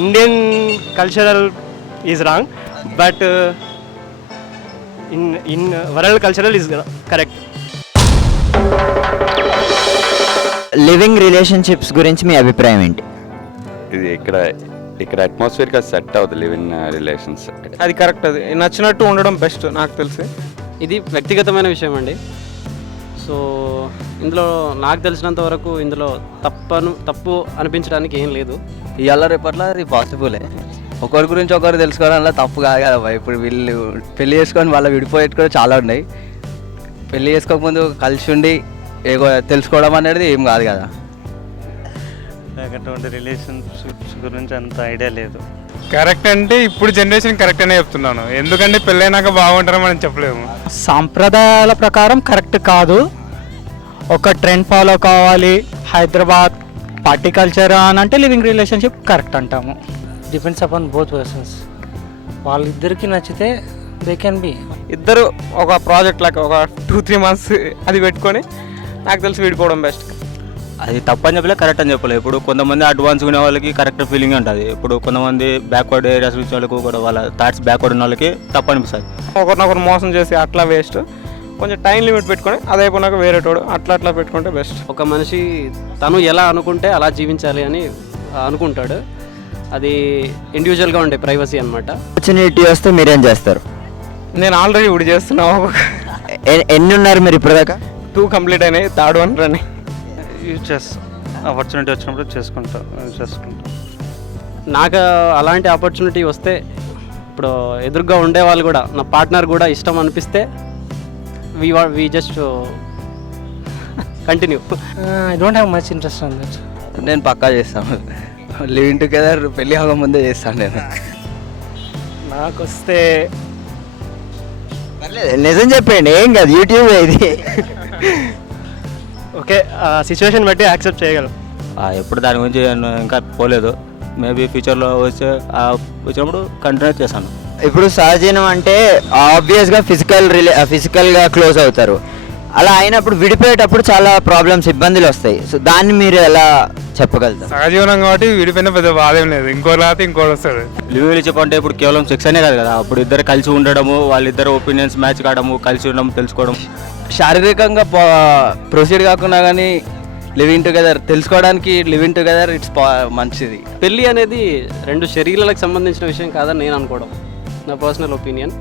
Indian cultural is wrong but in in world cultural is correct living relationships గురించి మీ అభిప్రాయం ఏంటి? ఇది ఇక్కడ ఇక్కడ అట్మాస్ఫియర్కి అది సెట్ అవుతుంది లివ్ ఇన్ రిలేషన్స్ అది కరెక్ట్ అది. నచ్చినట్టు ఉండడం బెస్ట్ నాకు తెలిసి. ఇది వ్యక్తిగతమైన విషయం అండి. సో ఇందులో నాకు తెలిసినంత వరకు ఇందులో తప్పను తప్పు అనిపించడానికి ఏం లేదు. ఇవాళ రేపట్ల అది పాసిబులే ఒకరి గురించి ఒకరు తెలుసుకోవడంలో తప్పు కాదు కదా ఇప్పుడు వీళ్ళు పెళ్ళి చేసుకొని వాళ్ళ విడిపోయేట్టు కూడా చాలా ఉన్నాయి. పెళ్ళి చేసుకోకముందు కలిసి ఉండి ఏగో తెలుసుకోవడం అనేది ఏం కాదు కదా. నాకు అటువంటి రిలేషన్షిప్స్ గురించి అంత ఐడియా లేదు. కరెక్ట్ అంటే ఇప్పుడు జనరేషన్ కరెక్ట్ అనే చెప్తున్నాను. ఎందుకంటే పెళ్ళైనాక బాగుంటారని మనం చెప్పలేము. సాంప్రదాయాల ప్రకారం కరెక్ట్ కాదు. ఒక ట్రెండ్ ఫాలో కావాలి. హైదరాబాద్ పార్టీ కల్చర్ అని అంటే లివింగ్ రిలేషన్షిప్ కరెక్ట్ అంటాము. డిపెండ్స్ అపాన్ బోత్ పర్సన్స్ వాళ్ళిద్దరికి నచ్చితే దే కెన్ బి ఇద్దరు ఒక ప్రాజెక్ట్ లాగా ఒక టూ త్రీ మంత్స్ అది పెట్టుకొని నాకు తెలిసి విడిపోవడం బెస్ట్ అది తప్పని చెప్పలే కరెక్ట్ అని చెప్పలే. ఇప్పుడు కొంతమంది అడ్వాన్స్ ఉన్న వాళ్ళకి కరెక్ట్ ఫీలింగ్ ఉంటుంది. ఇప్పుడు కొంతమంది బ్యాక్వర్డ్ ఏరియాస్ నుంచి వాళ్ళకి కూడా వాళ్ళ థాట్స్ బ్యాక్వర్డ్ ఉన్న వాళ్ళకి తప్పు అనిపిస్తుంది ఒకరినొకరు మోసం చేసి అట్లా వేస్ట్ కొంచెం టైం లిమిట్ పెట్టుకొని అది అయిపోయినాక వేరేటోడు అట్లా అట్లా పెట్టుకుంటే బెస్ట్ ఒక మనిషి తను ఎలా అనుకుంటే అలా జీవించాలి అని అనుకుంటాడు. అది ఇండివిజువల్గా ఉండే ప్రైవసీ అనమాట ఆపర్చునిటీ వస్తే మీరేం చేస్తారు? నేను ఆల్రెడీ ఇప్పుడు చేస్తున్నా ఎన్ని ఉన్నారు మీరు ఇప్పటిదాకా? టూ కంప్లీట్ అయినాయి థర్డ్ వన్ రన్ యూజ్ చేస్తాం ఆపర్చునిటీ వచ్చినప్పుడు చేసుకుంటాం చేసుకుంటాం. నాకు అలాంటి ఆపర్చునిటీ వస్తే ఇప్పుడు ఎదురుగా ఉండే వాళ్ళు కూడా నా పార్ట్నర్ కూడా ఇష్టం అనిపిస్తే we we just continue I don't have much interest on that నేను పక్కా చేస్తాను. లివింగ్ టుగెదర్ పెళ్ళి ముందే చేస్తాను నేను. నాకు వస్తే పర్లేదు, నిజం చెప్పండి ఏం కాదు యూట్యూబ్ ఇది. ఓకే సిచ్యువేషన్ బట్టి యాక్సెప్ట్ చేయగలం. ఎప్పుడు దాని గురించి నేను ఇంకా పోలేదు. మేబీ ఫ్యూచర్లో వచ్చే ఆ వచ్చినప్పుడు కంటిన్యూ చేస్తాను. ఇప్పుడు సహజీవనం అంటే ఆబ్వియస్గా ఫిజికల్ రిలే ఫిజికల్గా క్లోజ్ అవుతారు. అలా అయినప్పుడు విడిపోయేటప్పుడు చాలా ప్రాబ్లమ్స్ ఇబ్బందులు వస్తాయి. సో దాన్ని మీరు ఎలా చెప్పగలుగుతారు? సహజీవనం కాబట్టి విడిపోయిన పెద్ద బాధ ఏం లేదు. ఇంకో రాతే ఇంకోటి వస్తాడు లివింగ్ రిలేషన్షిప్ అంటే ఇప్పుడు కేవలం సెక్స్ అనే కాదు కదా. అప్పుడు ఇద్దరు కలిసి ఉండడము వాళ్ళిద్దరు ఒపీనియన్స్ మ్యాచ్ కావడము కలిసి ఉండడం తెలుసుకోవడం. శారీరకంగా ప్రొసీడ్ కాకుండా కానీ లివింగ్ టుగెదర్ తెలుసుకోవడానికి లివింగ్ టుగెదర్ ఇట్స్ మంచిది. పెళ్ళి అనేది రెండు శరీరాలకు సంబంధించిన విషయం కాదని నేను అనుకోవడం. నా పర్సనల్ ఒపీనియన్.